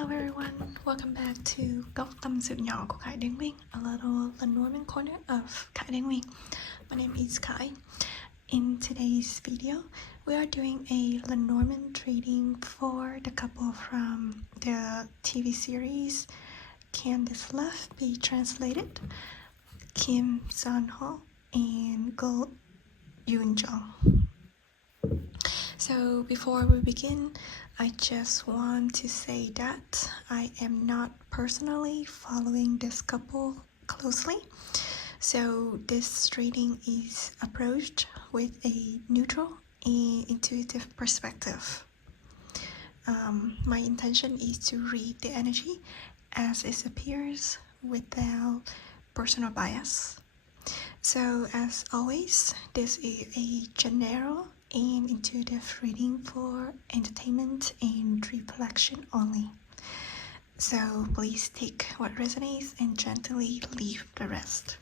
Hello everyone, welcome back to góc tâm sự nhỏ của Khải đến Nguyên, a little Lenormand corner of Khải đến Nguyên. My name is Khải. In today's video, we are doing a Lenormand reading for the couple from the TV series Can This Love Be Translated? Kim Sun-ho and girl Youn Jung. So before we begin, I just want to say that I am not personally following this couple closely. So this reading is approached with a neutral and intuitive perspective. My intention is to read the energy as it appears without personal bias. So as always, this is a general and intuitive reading for entertainment and reflection only. So please take what resonates and gently leave the rest.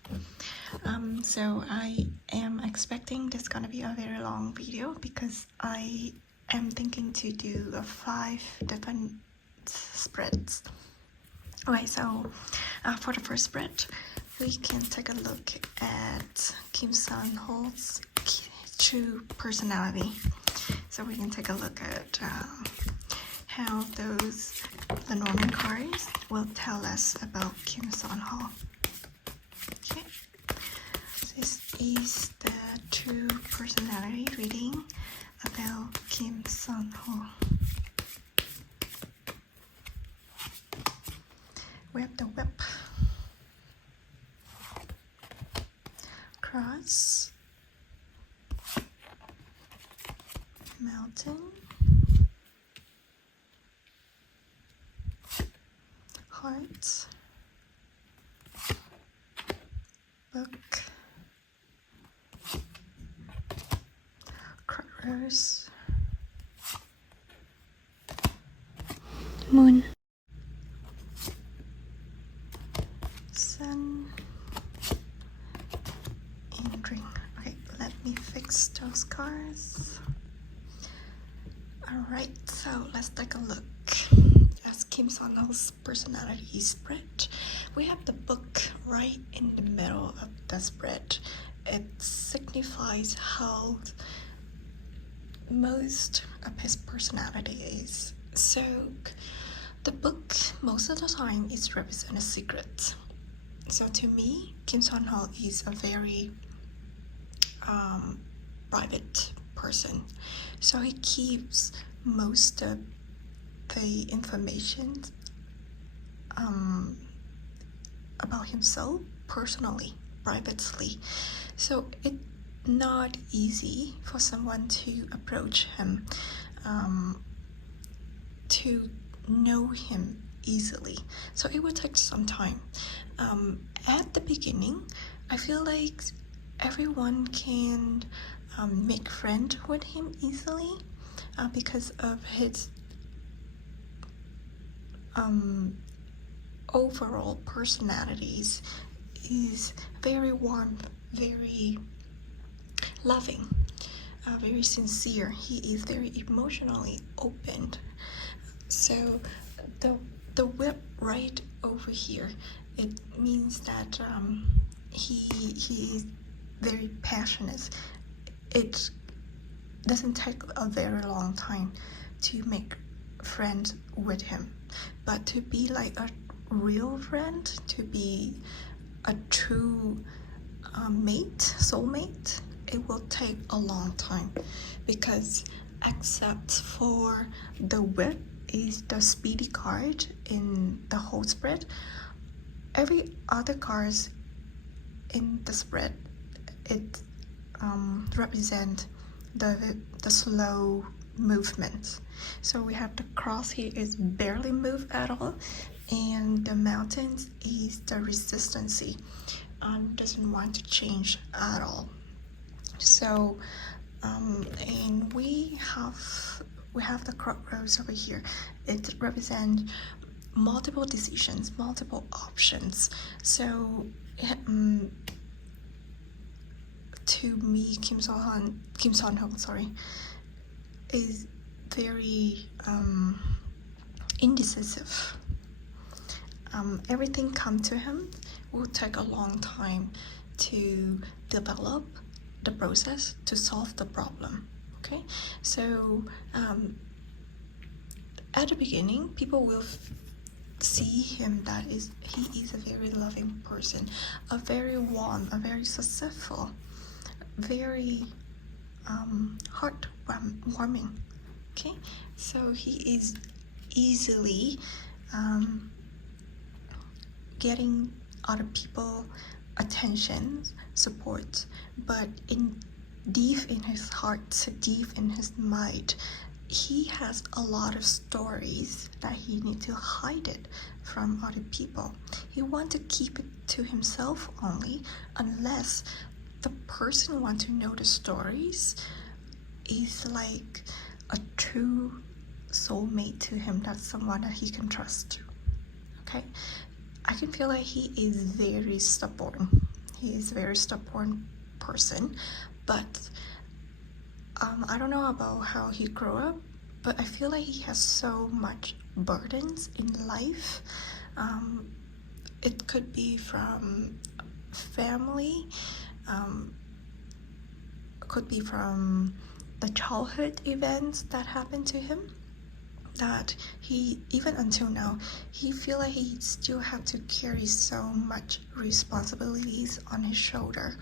So I am expecting this gonna be a very long video because I am thinking to do 5 different spreads. Alright, so for the first spread, we can take a look at Kim Sun-ho's true personality. So we can take a look at how those Lenormand cards will tell us about Kim Sun-ho. Okay, this is the true personality reading about Kim Sun-ho. We have the whip, cross, mountain, heart, book, cross, moon, sun, and ring. Okay, let me fix those cards. Alright, so let's take a look at Kim Sun-ho's personality spread. We have the book right in the middle of the spread. It signifies how most of his personality is. So the book most of the time is represent a secret. So to me, Kim Sun-ho is a very private person. So he keeps most of the information about himself personally, privately. So it's not easy for someone to approach him, to know him easily. So it will take some time. At the beginning, I feel like everyone can make friends with him easily because of his overall personalities is very warm, very loving, very sincere. He is very emotionally open. So the whip right over here, it means that he is very passionate. It doesn't take a very long time to make friends with him, but to be like a real friend, to be a true soulmate, it will take a long time, because except for the whip is the speedy card in the whole spread, every other cards in the spread, it represent the slow movement. So we have the cross here is barely moved at all, and the mountains is the resistance, doesn't want to change at all. So and we have the crossroads over here. It represents multiple decisions, multiple options. So to me, Kim Sun-ho, is very indecisive. Everything come to him will take a long time to develop the process to solve the problem. Okay, so at the beginning, people will see him that he is a very loving person, a very warm, a very successful, very heartwarming. Okay, so he is easily getting other people attention, support, but deep in his heart, deep in his mind, he has a lot of stories that he needs to hide it from other people. He wants to keep it to himself only, unless the person wants to know the stories is like a true soulmate to him. That's someone that he can trust. Okay, I can feel like he is very stubborn. He is a very stubborn person, but I don't know about how he grew up, but I feel like he has so much burdens in life. It could be from family, could be from the childhood events that happened to him, that he, even until now, he feel like he still have to carry so much responsibilities on his shoulder,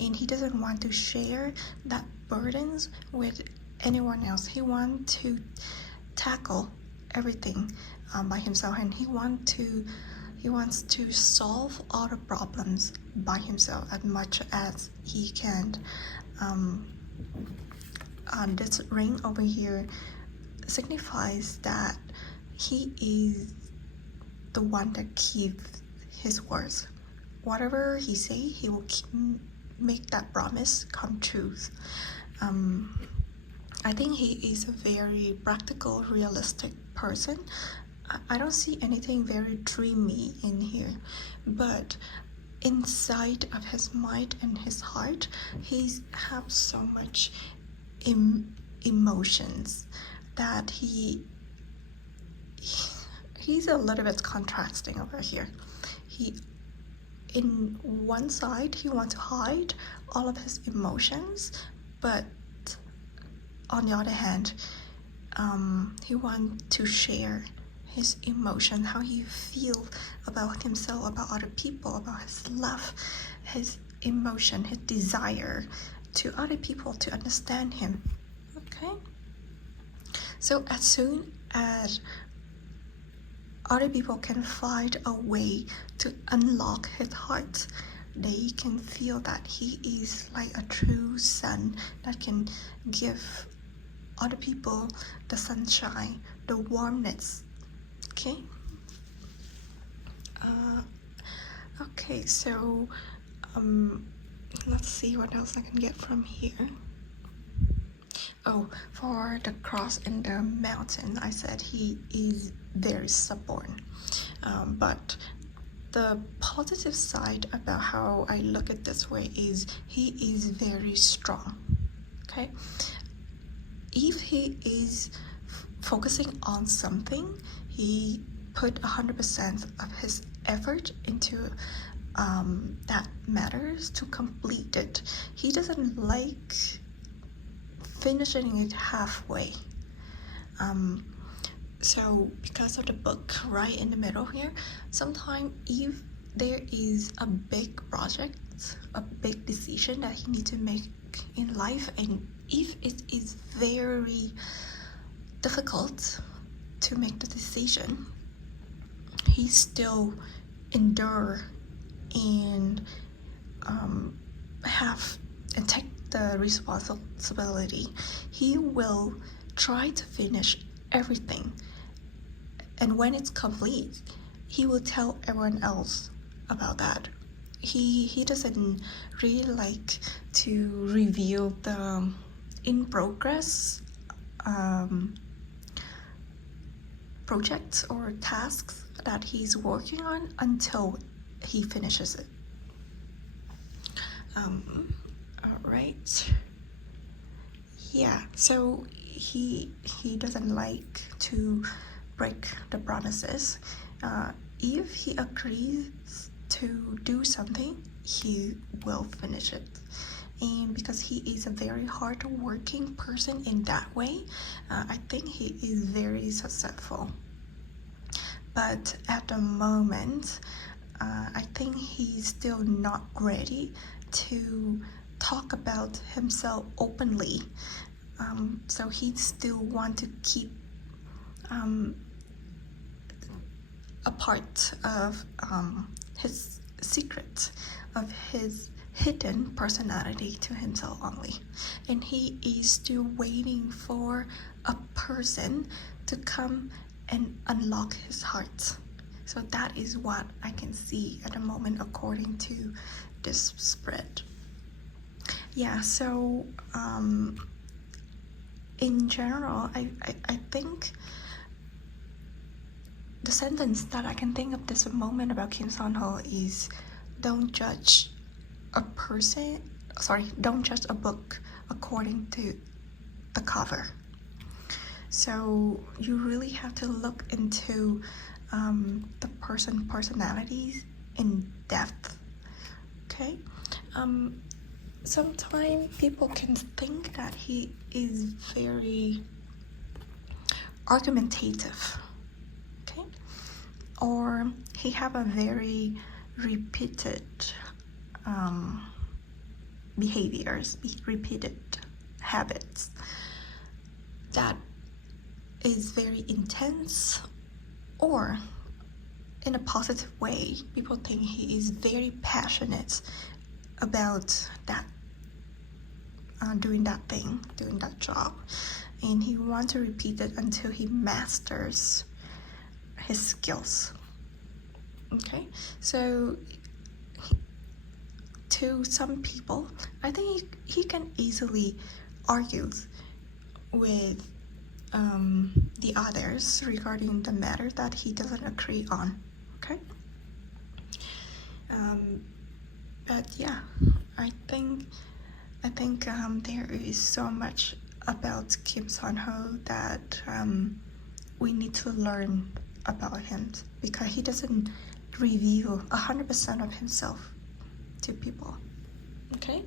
and he doesn't want to share that burdens with anyone else. He wants to tackle everything by himself, and he wants to solve all the problems by himself as much as he can. This ring over here signifies that he is the one that keeps his words. Whatever he say, he will make that promise come true. I think he is a very practical, realistic person. I don't see anything very dreamy in here, but inside of his mind and his heart, he has so much emotions that he's a little bit contrasting over here. In one side, he wants to hide all of his emotions, but on the other hand, he wants to share his emotion, how he feels about himself, about other people, about his love, his emotion, his desire to other people to understand him. Okay, so as soon as other people can find a way to unlock his heart, they can feel that he is like a true sun that can give other people the sunshine, the warmness. Okay. Okay, so let's see what else I can get from here. Oh, for the cross in the mountain, I said he is very stubborn, but the positive side about how I look at this way is he is very strong. Okay, if he is focusing on something, he put 100% of his effort into that matters to complete it. He doesn't like finishing it halfway. So because of the book right in the middle here, sometimes if there is a big project, a big decision that he needs to make in life, and if it is very difficult to make the decision, he still endure and have and take the responsibility. He will try to finish everything, and when it's complete, he will tell everyone else about that. He doesn't really like to reveal the in progress projects or tasks that he's working on until he finishes it. Alright, yeah, so he doesn't like to break the promises. If he agrees to do something, he will finish it. And because he is a very hard-working person in that way, I think he is very successful. But at the moment, I think he's still not ready to talk about himself openly. So he still want to keep a part of his secret, of his hidden personality to himself only. And he is still waiting for a person to come and unlock his heart. So that is what I can see at the moment according to this spread. Yeah, so in general, I think the sentence that I can think of this moment about Kim Son-ho is don't judge don't judge a book according to the cover. So you really have to look into the personalities in depth. Okay. Sometimes people can think that he is very argumentative, okay, or he have a very repeated behaviors, repeated habits that is very intense, or in a positive way, people think he is very passionate about that, doing that thing, doing that job, and he wants to repeat it until he masters his skills. Okay, so to some people, I think he can easily argue with the others regarding the matter that he doesn't agree on. Okay, but yeah, I think there is so much about Kim Son-ho that we need to learn about him, because he doesn't reveal 100% of himself to people. Okay,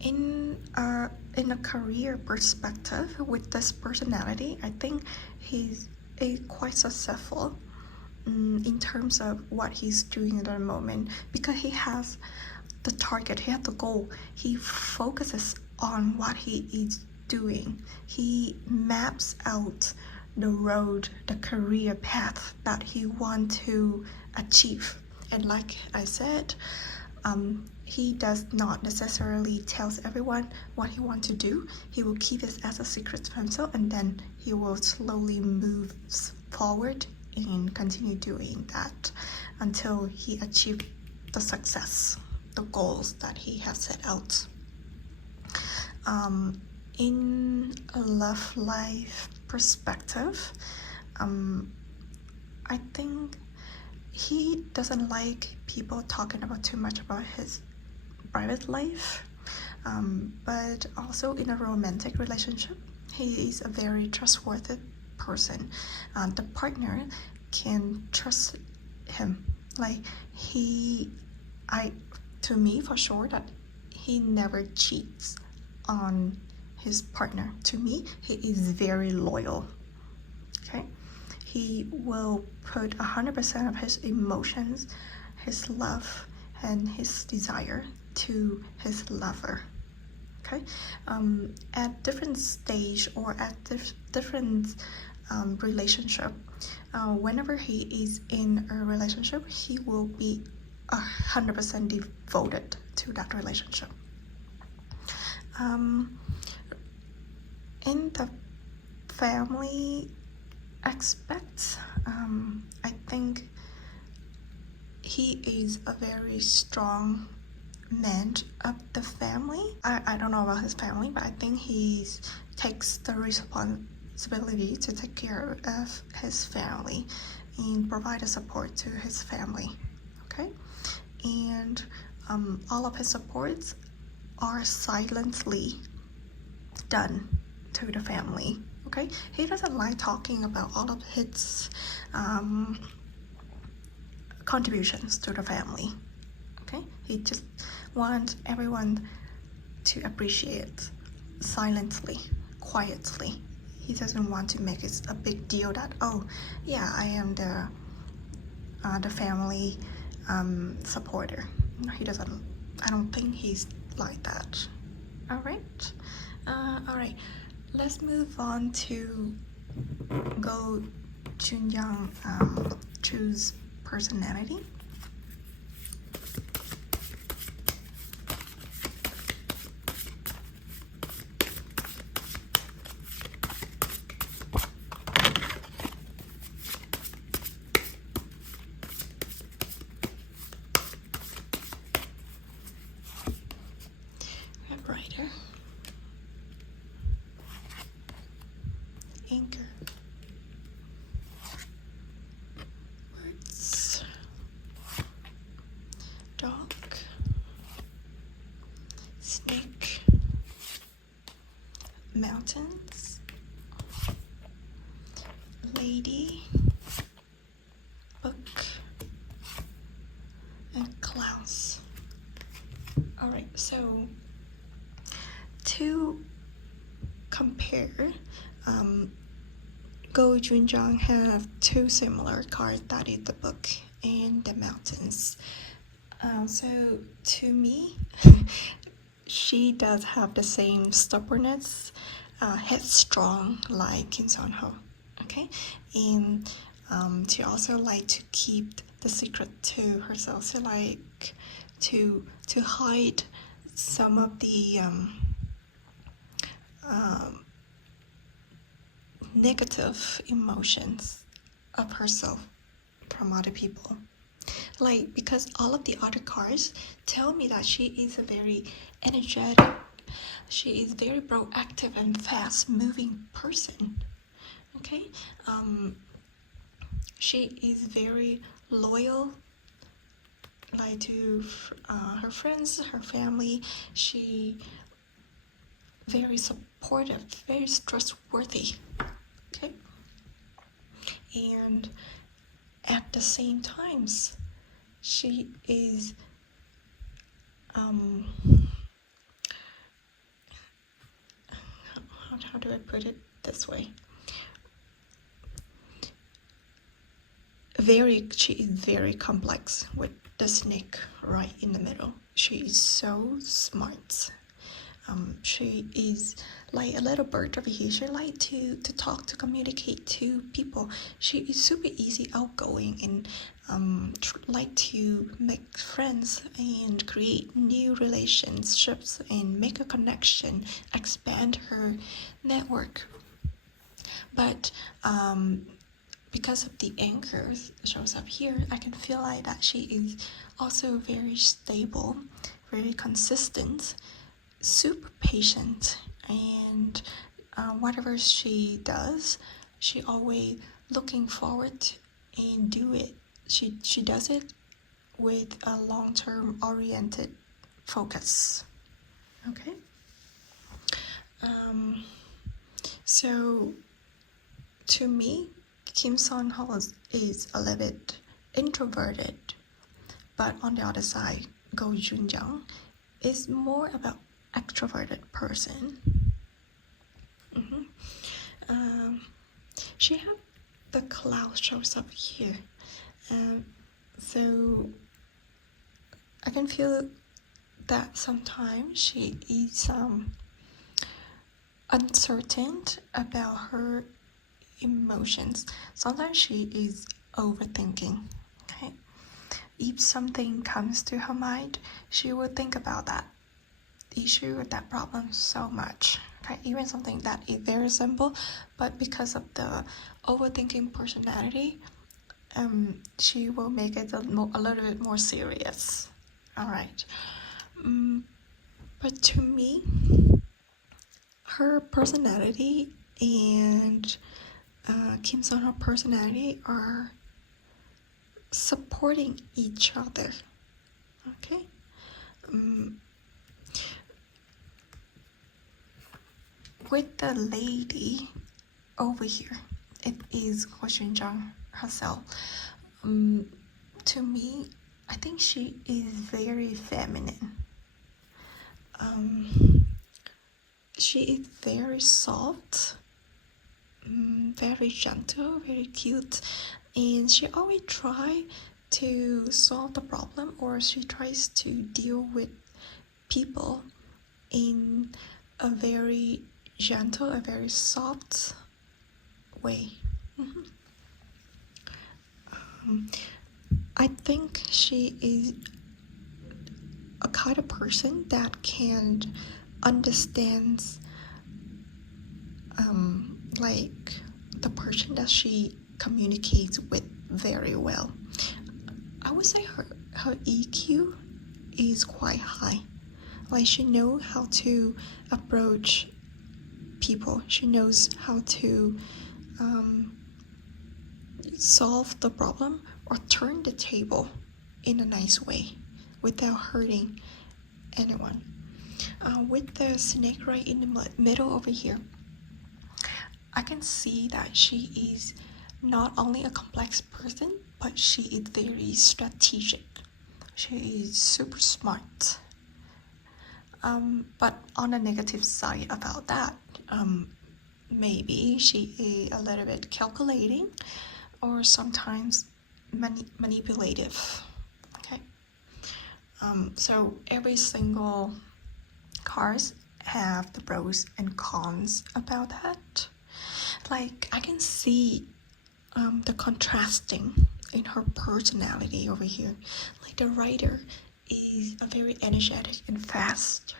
in a career perspective with this personality, I think he's quite successful in terms of what he's doing at the moment, because he has the target, he has the goal, he focuses on what he is doing, he maps out the road, the career path that he wants to achieve. And like I said, he does not necessarily tells everyone what he wants to do. He will keep it as a secret to himself, and then he will slowly move forward and continue doing that until he achieves the success, the goals that he has set out. In a love life perspective, I think he doesn't like people talking about too much about his private life, but also in a romantic relationship, he is a very trustworthy person. The partner can trust him. Like to me for sure that he never cheats on his partner. To me, he is very loyal. Okay, he will put 100% of his emotions, his love, and his desire to his lover. Okay, at different stage or at different relationship, whenever he is in a relationship, he will be 100% devoted to that relationship. In the family aspect, I think he is a very strong man of the family. I don't know about his family, but I think he takes the responsibility to take care of his family and provide the support to his family. Okay, and all of his supports are silently done to the family. Okay, he doesn't like talking about all of his contributions to the family. Okay, he just wants everyone to appreciate silently, quietly. He doesn't want to make it a big deal that, oh yeah, I am the family supporter. No, he doesn't. I don't think he's like that. All right. Let's move on to Youn Jung choose personality. Writer, anchor, words, dog, snake, mountains, lady, book, and clowns. Alright, so to compare, Youn Jung have two similar cards, that is the book and the mountains. So to me, she does have the same stubbornness, headstrong like Kim Seon-ho. Okay, and she also like to keep the secret to herself. She like to hide some of the negative emotions of herself from other people. Like, because all of the other cards tell me that she is a very energetic, she is very proactive and fast moving person. Okay, she is very loyal, like to her friends, her family. She very supportive, very trustworthy. Okay, and at the same times, she is how do I put it this way? She is very complex with the snake right in the middle. She is so smart. She is like a little bird over here. She like to talk, to communicate to people. She is super easy, outgoing, and like to make friends and create new relationships and make a connection, expand her network. But because of the anchor shows up here, I can feel like that she is also very stable, very consistent, super patient, and whatever she does, she always looking forward and do it. She does it with a long-term oriented focus. Okay, so to me, Kim Seon-ho is a little bit introverted, but on the other side, Youn Jung is more about extroverted person. She have the cloud shows up here, so I can feel that sometimes she is uncertain about her emotions. Sometimes she is overthinking. Okay, if something comes to her mind, she will think about that issue or that problem so much. Okay, even something that is very simple, but because of the overthinking personality, she will make it a little bit more serious. All right, but to me, her personality and Kim Seon-ho personality are supporting each other. Okay, with the lady, over here, it is Youn Jung herself. To me, I think she is very feminine. She is very soft, very gentle, very cute, and she always tries to solve the problem, or she tries to deal with people in a very gentle, a very soft way. I think she is a kind of person that can understand like the person that she communicates with very well. I would say her EQ is quite high. Like, she knows how to approach people. She knows how to solve the problem or turn the table in a nice way without hurting anyone. With the snake right in the middle over here, I can see that she is not only a complex person, but she is very strategic. She is super smart. But on the negative side about that, maybe she is a little bit calculating or sometimes manipulative. Okay. So every single cars have the pros and cons about that. Like, I can see the contrasting in her personality over here. Like, the writer is a very energetic and fast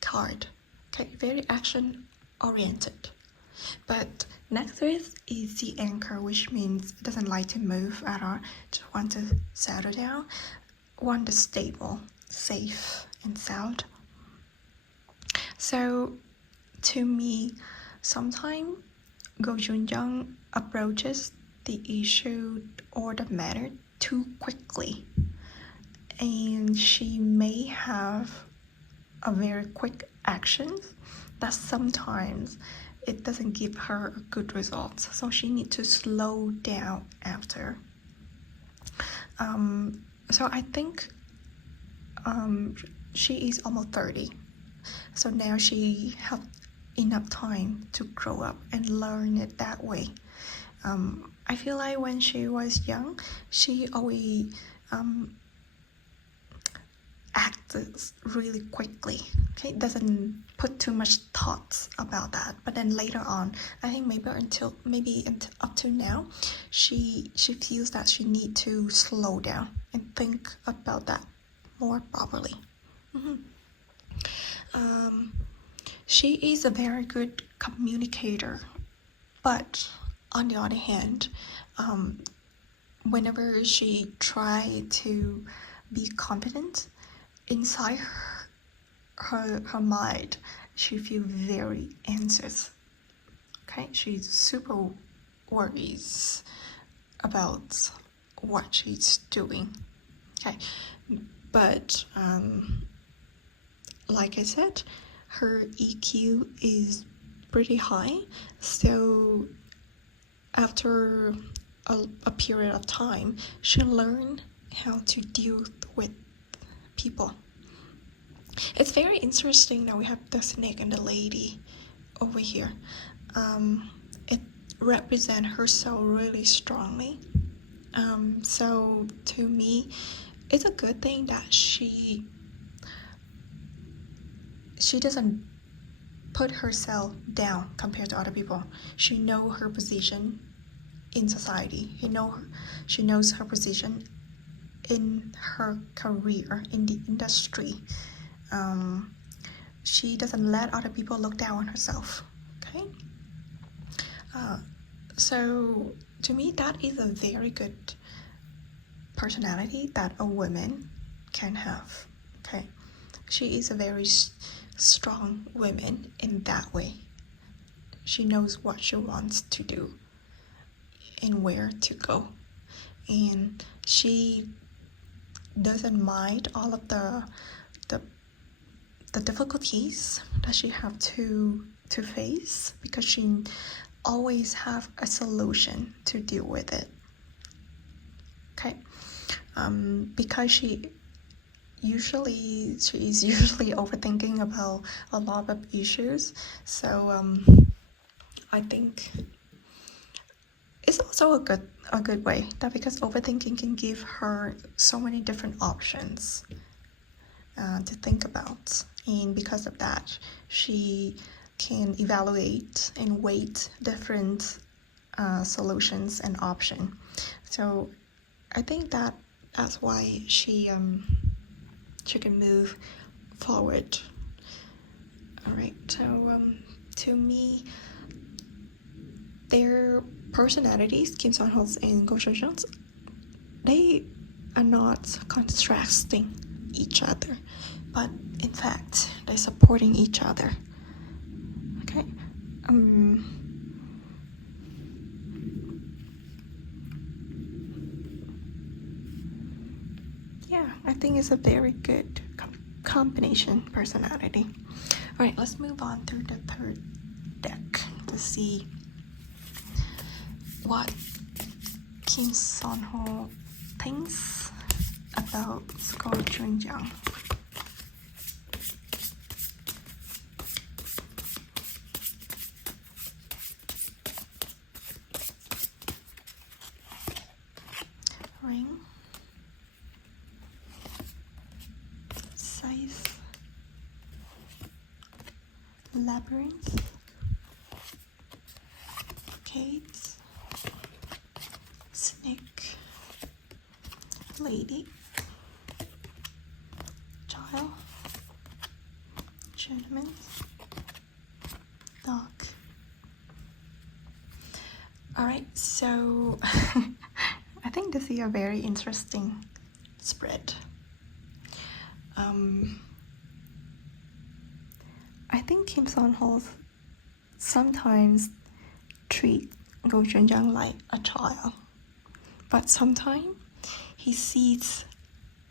card. Okay, very action oriented. But next to it is the anchor, which means it doesn't like to move at all, just want to settle down, want the stable, safe, and sound. So to me, sometimes Youn Jung approaches the issue or the matter too quickly, and she may have a very quick action that sometimes it doesn't give her a good result, so she needs to slow down after. So I think she is almost 30, so now she have enough time to grow up and learn it that way. I feel like when she was young, she always acted really quickly. Okay, doesn't put too much thoughts about that. But then later on, I think maybe up to now, she feels that she need to slow down and think about that more properly. She is a very good communicator, but on the other hand, whenever she try to be confident, inside her mind, she feels very anxious. Okay, she's super worries about what she's doing. Okay, but like I said, her EQ is pretty high, so after a period of time, she learned how to deal with people. It's very interesting that we have the snake and the lady over here. It represents herself really strongly. So to me, it's a good thing that she doesn't put herself down compared to other people. She knows her position in society. She knows her position in her career, in the industry. She doesn't let other people look down on herself. Okay. So to me, that is a very good personality that a woman can have. Okay, she is a very strong woman in that way. She knows what she wants to do and where to go, and she doesn't mind all of the difficulties that she have to face, because she always have a solution to deal with it. Okay, because she's usually overthinking about a lot of issues. So I think it's also a good way, that because overthinking can give her so many different options to think about, and because of that she can evaluate and weight different solutions and options. So I think that's why she can move forward. All right, so to me, their personalities, Kim Son-ho's and Go Jung-jung's, they are not contrasting each other, but in fact they're supporting each other. Okay, yeah, I think it's a very good combination personality. All right, let's move on through the third deck to see what Kim Son-ho thinks about Youn Jung. Ring, Scythe, Labyrinth, Kate, Snake, Lady, Child, Gentleman, Dog. Alright, so I think this is a very interesting spread. I think Kim Son-ho sometimes treat Go Youn Jung like a child, but sometimes he sees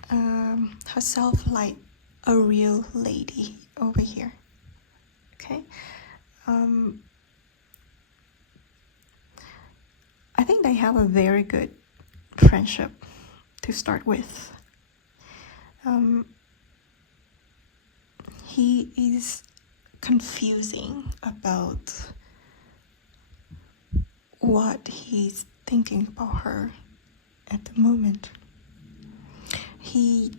herself like a real lady over here. Okay, I think they have a very good friendship to start with. He is confusing about what he's thinking about her at the moment. He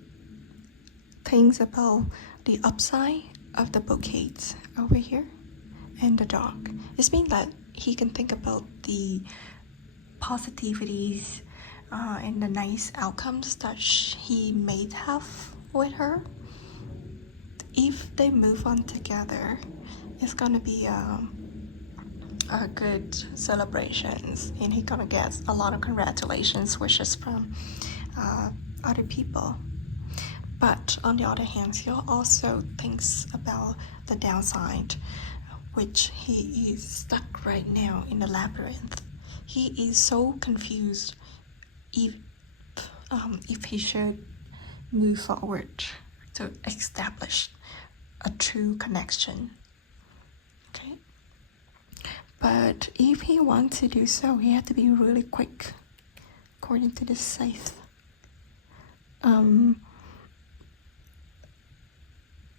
thinks about the upside of the bouquets over here and the dog. It means that he can think about the positivities and the nice outcomes that he may have with her. If they move on together, it's gonna be a good celebrations, and he's gonna get a lot of congratulations wishes from other people. But on the other hand, he also thinks about the downside, which he is stuck right now in the labyrinth. He is so confused if he should move forward to establish a true connection. Okay, but if he wants to do so, he has to be really quick, according to the scythe.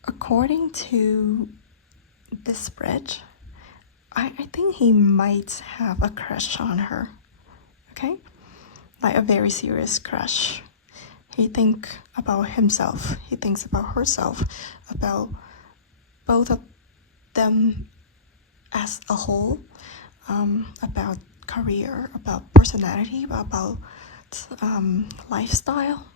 According to the spread, I think he might have a crush on her. Okay, like a very serious crush. He thinks about himself, he thinks about herself, about both of them as a whole, about career, about personality, about lifestyle.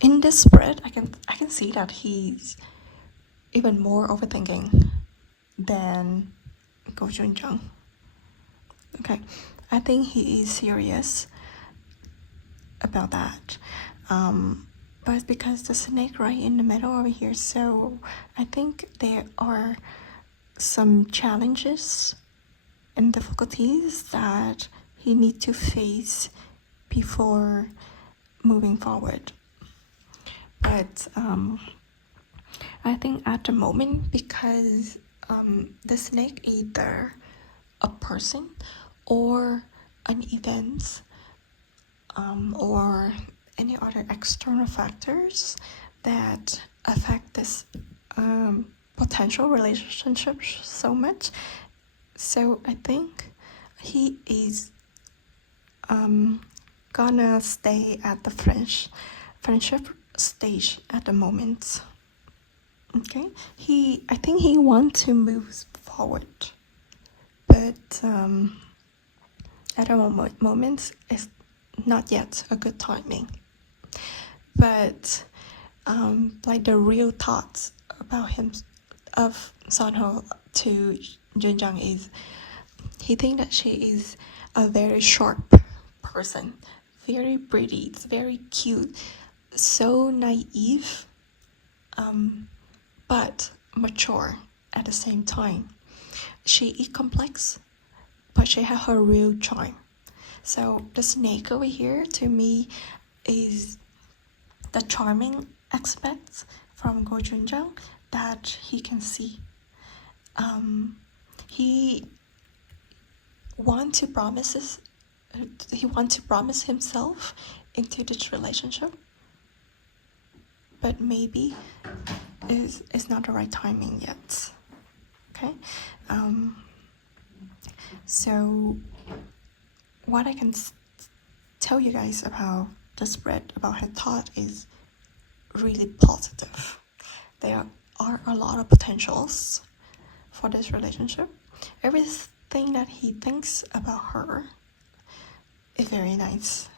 In this spread, I can see that he's even more overthinking than Go Youn Jung. Okay, I think he is serious about that, but it's because the snake right in the middle over here. So I think there are some challenges and difficulties that he needs to face before moving forward. But I think at the moment, because the snake either a person or an event or any other external factors that affect this potential relationship so much. So I think he is gonna stay at the friendship stage at the moment. Okay, I think he wants to move forward, but at the moment it's not yet a good timing. But like the real thoughts about him of Seon to Youn Jung is he thinks that she is a very sharp person, very pretty, very cute, so naive, but mature at the same time. She is complex, but she has her real charm. So the snake over here to me is the charming aspects from Youn Jung that he can see. He wants to promise himself into this relationship, but maybe it's not the right timing yet. Okay, so what I can tell you guys about the spread about her thought is really positive. There are a lot of potentials for this relationship. Everything that he thinks about her is very nice.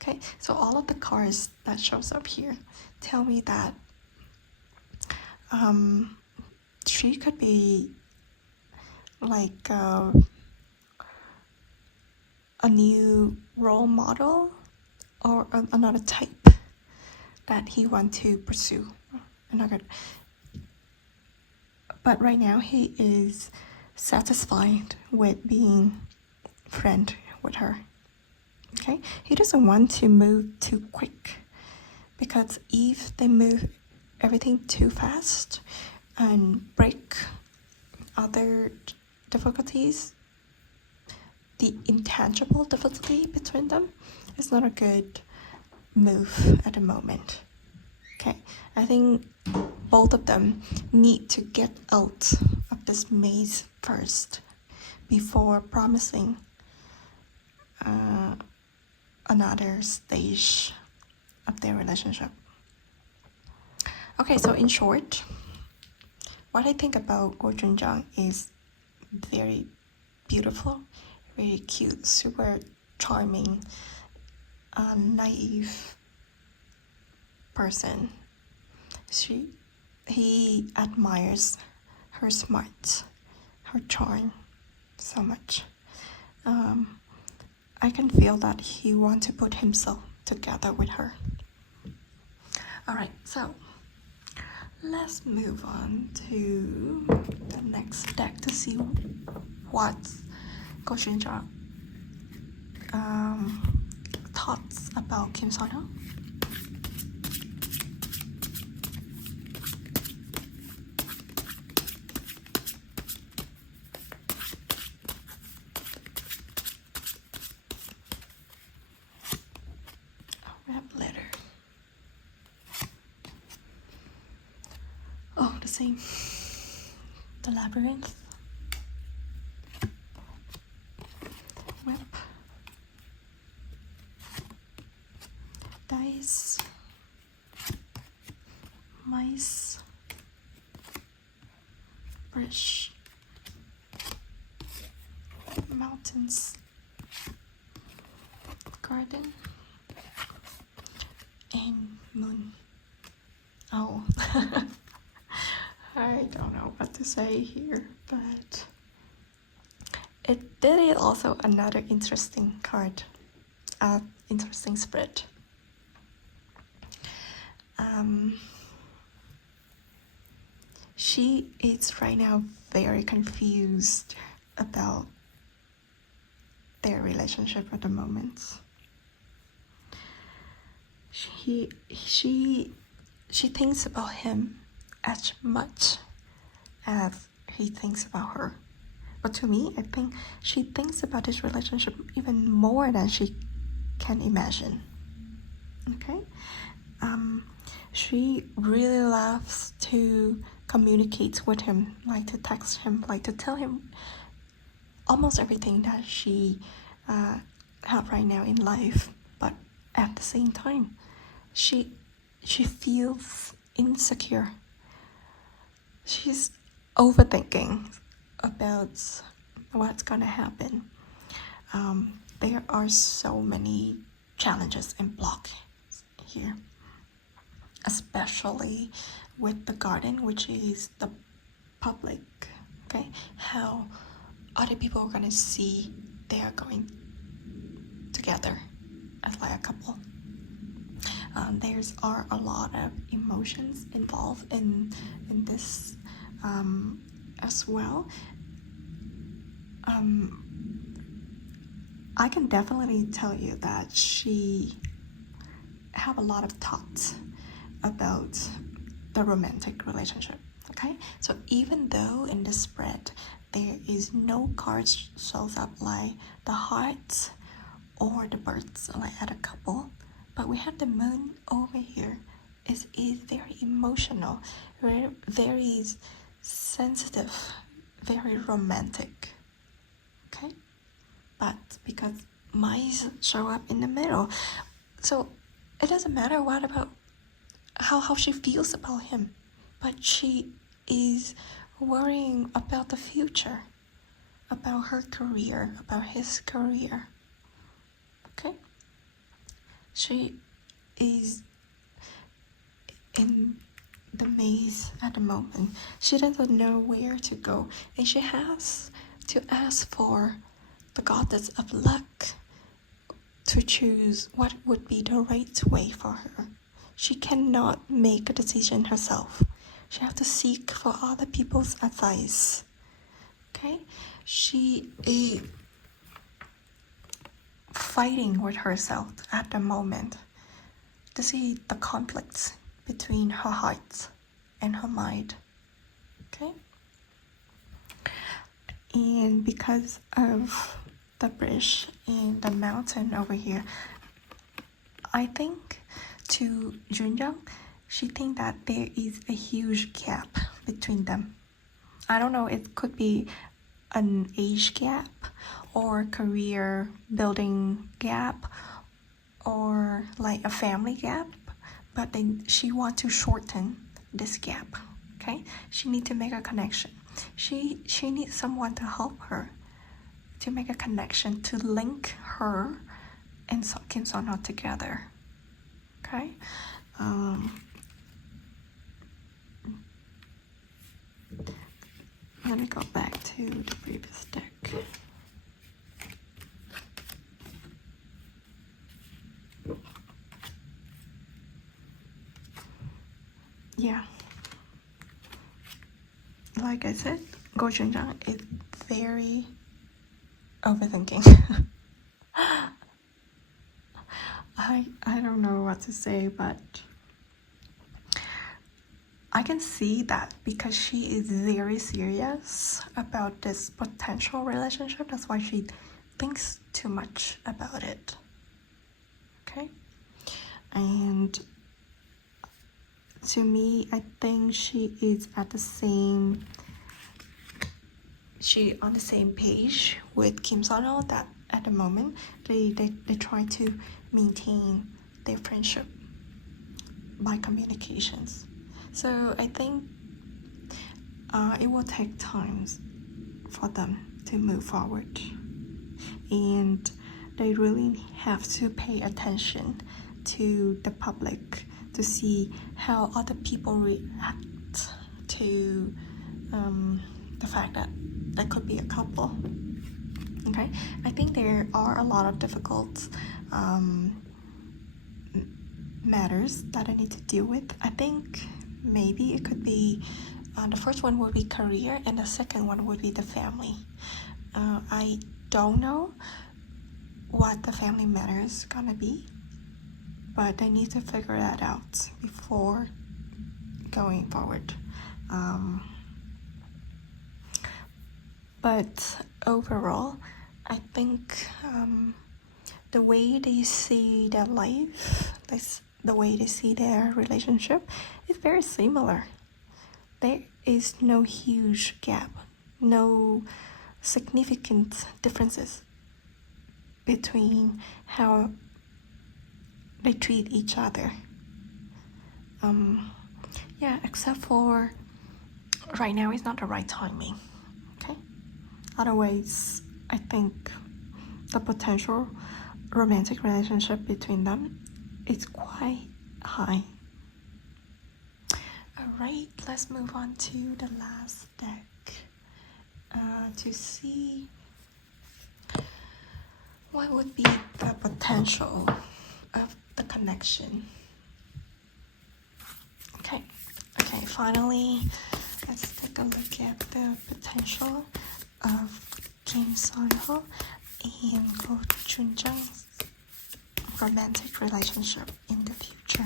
Okay, so all of the cards that shows up here tell me that she could be like a new role model or another type that he wants to pursue. But right now he is satisfied with being friend with her. Okay, he doesn't want to move too quick, because if they move everything too fast and break other difficulties, the intangible difficulty between them is not a good move at the moment. Okay, I think both of them need to get out of this maze first before promising another stage of their relationship. Okay, so in short, what I think about Youn Jung is very beautiful, very cute, super charming, naive person. He admires her smart, her charm so much. I can feel that he wants to put himself together with her. Alright, so let's move on to the next deck to see what Youn Jung thoughts about Kim Seon. We have letter. Oh, the same. The labyrinth. Whip. Dice. Mice. Brush. Mountains. Garden. And moon. Oh. I don't know what to say here, but it did also another interesting card, interesting spread. She is right now very confused about their relationship at the moment. She thinks about him as much as he thinks about her. But to me, I think she thinks about this relationship even more than she can imagine. Okay? She really loves to communicate with him, like to text him, like to tell him almost everything that she have right now in life. But at the same time, she feels insecure. She's overthinking about what's gonna happen. There are so many challenges and blocks here, especially with the garden, which is the public. Okay, how other people are gonna see they are going together as like a couple. There's are a lot of emotions involved in this as well. I can definitely tell you that she have a lot of thoughts about the romantic relationship. Okay, so even though in the spread there is no cards shows up like the hearts or the birds like at a couple, but we have the moon over here. It is very emotional, very sensitive, very romantic. Okay, but because mice show up in the middle, so it doesn't matter what about how she feels about him, but she is worrying about the future, about her career, about his career. Okay, she is in the maze at the moment. She doesn't know where to go, and she has to ask for the goddess of luck to choose what would be the right way for her. She cannot make a decision herself. She has to seek for other people's advice. Okay, she is fighting with herself at the moment to see the conflicts between her heart and her mind. Okay, and because of the bridge and the mountain over here, I think to Youn Jung, she thinks that there is a huge gap between them. I don't know, it could be an age gap or career building gap or like a family gap, but then she wants to shorten this gap. Okay, she needs to make a connection. She needs someone to help her to make a connection, to link her and Kim Seon together. Okay, let me go back to the previous deck. Yeah, like I said, Youn Jung is very overthinking. I don't know what to say, but I can see that because she is very serious about this potential relationship. That's why she thinks too much about it. Okay, and to me, I think she is on the same page with Kim Seon that at the moment they try to maintain their friendship by communications. So I think it will take time for them to move forward, and they really have to pay attention to the public to see how other people react to the fact that there could be a couple. Okay, I think there are a lot of difficult matters that I need to deal with. I think maybe it could be the first one would be career, and the second one would be the family. I don't know what the family matter is gonna be, but I need to figure that out before going forward. But overall, I think the way they see their life, the way they see their relationship is very similar. There is no huge gap, no significant differences between how they treat each other. Yeah, except for right now is not the right timing. Okay. Otherwise, I think the potential romantic relationship between them is quite high. Alright, let's move on to the last deck to see what would be the potential of the connection. Okay, finally, let's take a look at the potential of Kim Seon-ho and Youn Jung's romantic relationship in the future.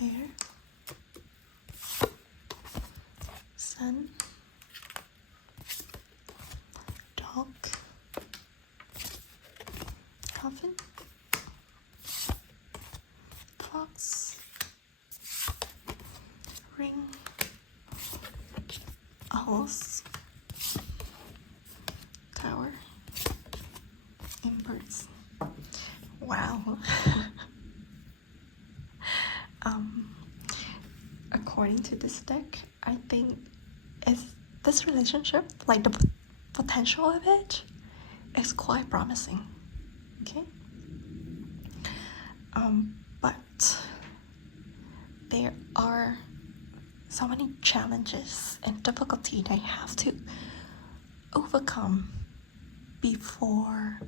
Bear, Sun, Dog, Coffin, Fox, Ring, Owls, Tower, and Birds. Wow. According to this deck, I think this relationship, like the potential of it, is quite promising. Okay. But there are so many challenges and difficulty they have to overcome before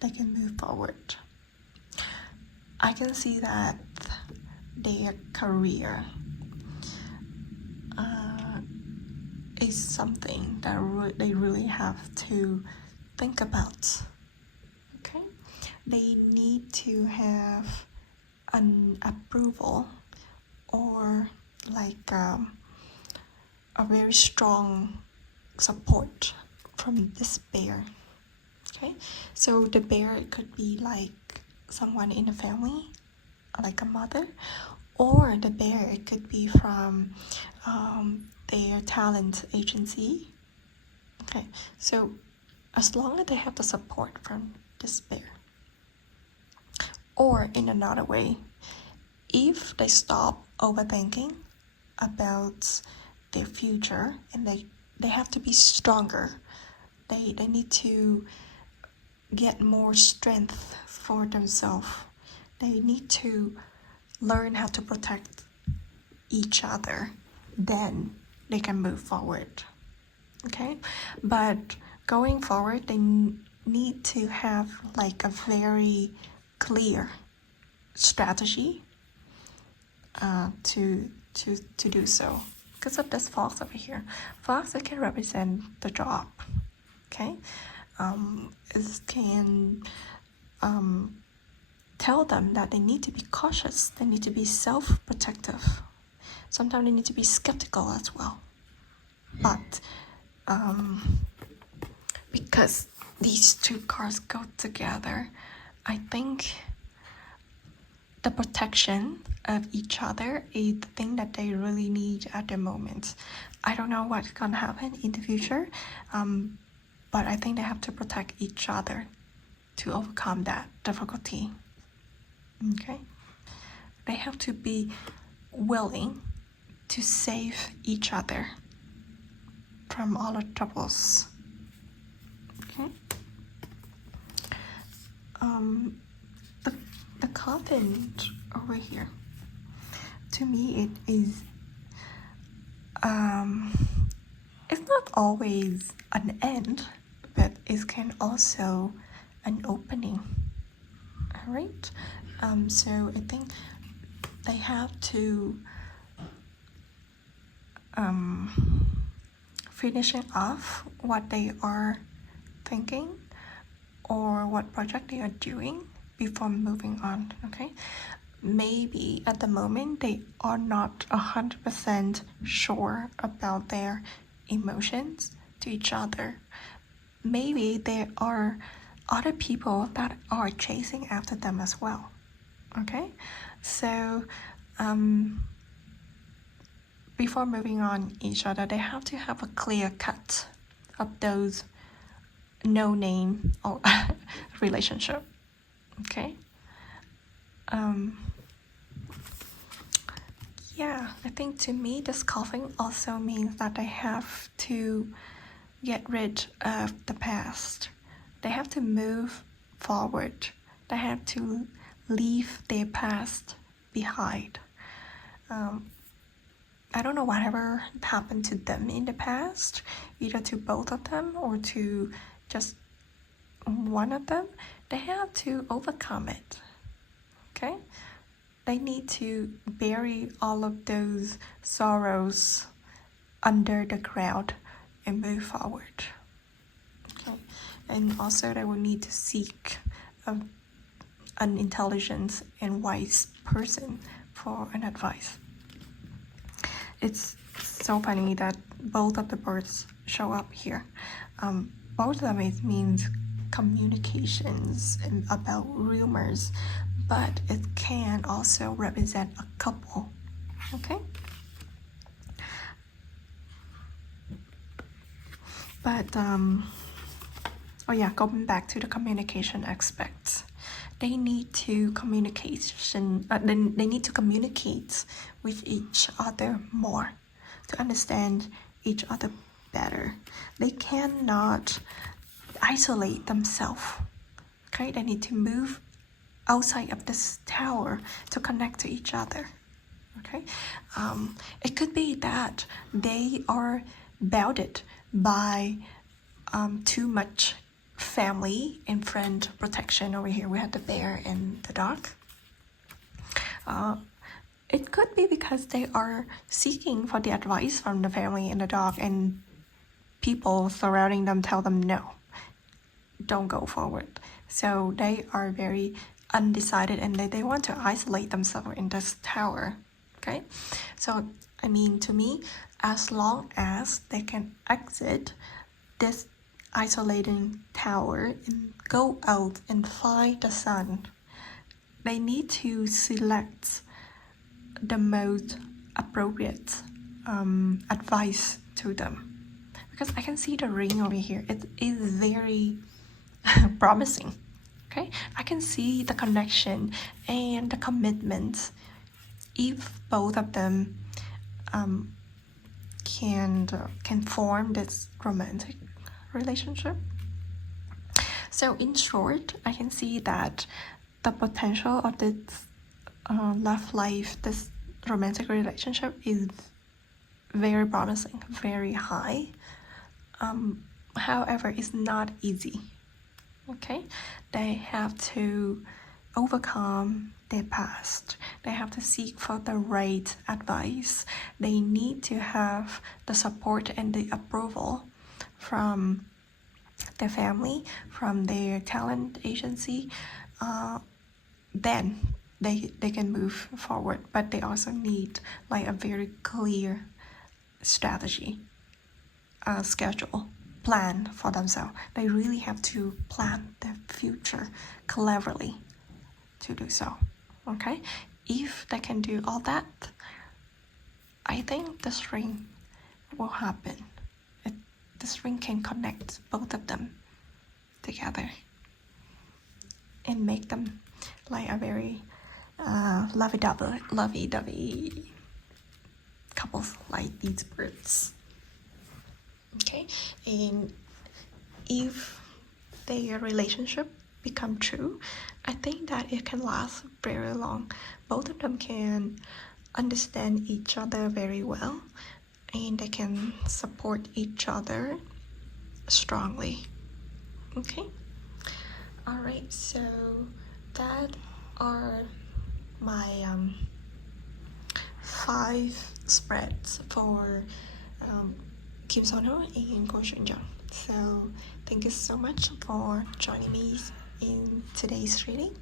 they can move forward. I can see that their career is something that they really have to think about. Okay, they need to have an approval or like a very strong support from this bear. Okay, so the bear could be like someone in the family, like a mother, or the bear it could be from their talent agency. Okay, so as long as they have the support from this bear, or in another way, if they stop overthinking about their future and they have to be stronger, they need to get more strength for themselves. They need to learn how to protect each other, then they can move forward. Okay, but going forward, they need to have like a very clear strategy to do so. Because of this fox over here, fox, it can represent the job. Okay, it can tell them that they need to be cautious, they need to be self-protective. Sometimes they need to be skeptical as well. But because these two cards go together, I think the protection of each other is the thing that they really need at the moment. I don't know what's gonna happen in the future, but I think they have to protect each other to overcome that difficulty. Okay, they have to be willing to save each other from all the troubles. Okay, the coffin over here, to me it is it's not always an end, but it can also an opening. All right, so I think they have to finishing off what they are thinking or what project they are doing before moving on. Okay, maybe at the moment they are not 100% sure about their emotions to each other. Maybe there are other people that are chasing after them as well. Okay, so before moving on each other, they have to have a clear cut of those no name or relationship. Okay. Yeah, I think to me this coughing also means that they have to get rid of the past. They have to move forward. They have to leave their past behind. I don't know whatever happened to them in the past, either to both of them or to just one of them. They have to overcome it. Okay? They need to bury all of those sorrows under the ground and move forward. Okay? And also they will need to seek an intelligent and wise person for an advice. It's so funny that both of the birds show up here. Both of them, it means communications and about rumors, but it can also represent a couple. Okay? But going back to the communication aspects, they need to they need to communicate with each other more to understand each other better. They cannot isolate themselves. Okay, they need to move outside of this tower to connect to each other. Okay, it could be that they are bounded by too much family and friend protection. Over here we have the bear and the dog. It could be because they are seeking for the advice from the family and the dog, and people surrounding them tell them no, don't go forward. So they are very undecided and they want to isolate themselves in this tower. Okay, so I mean, to me, as long as they can exit this isolating tower and go out and find the sun, they need to select the most appropriate advice to them. Because I can see the ring over here, it is very promising. Okay, I can see the connection and the commitment if both of them can form this romantic relationship. So in short, I can see that the potential of this love life, this romantic relationship, is very promising, very high. However, it's not easy. Okay, they have to overcome their past. They have to seek for the right advice. They need to have the support and the approval from their family, from their talent agency. Then they can move forward, but they also need like a very clear strategy, schedule, plan for themselves. They really have to plan their future cleverly to do so. Okay, if they can do all that, I think this ring will happen. This ring can connect both of them together and make them like a very lovey-dovey couples, like these birds. Okay, and if their relationship become true, I think that it can last very long. Both of them can understand each other very well, and they can support each other strongly. Okay, all right, so that are my 5 spreads for Kim Seon and Youn Jung. So thank you so much for joining me in today's reading.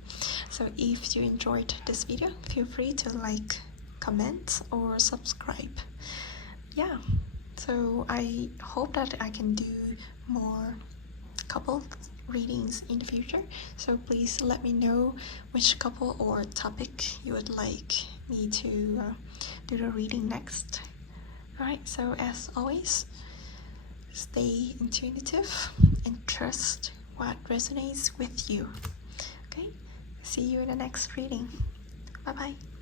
So if you enjoyed this video, feel free to like, comment, or subscribe. Yeah, so I hope that I can do more couple readings in the future, so please let me know which couple or topic you would like me to do the reading next. Alright, so as always, stay intuitive and trust what resonates with you. Okay, see you in the next reading. Bye bye.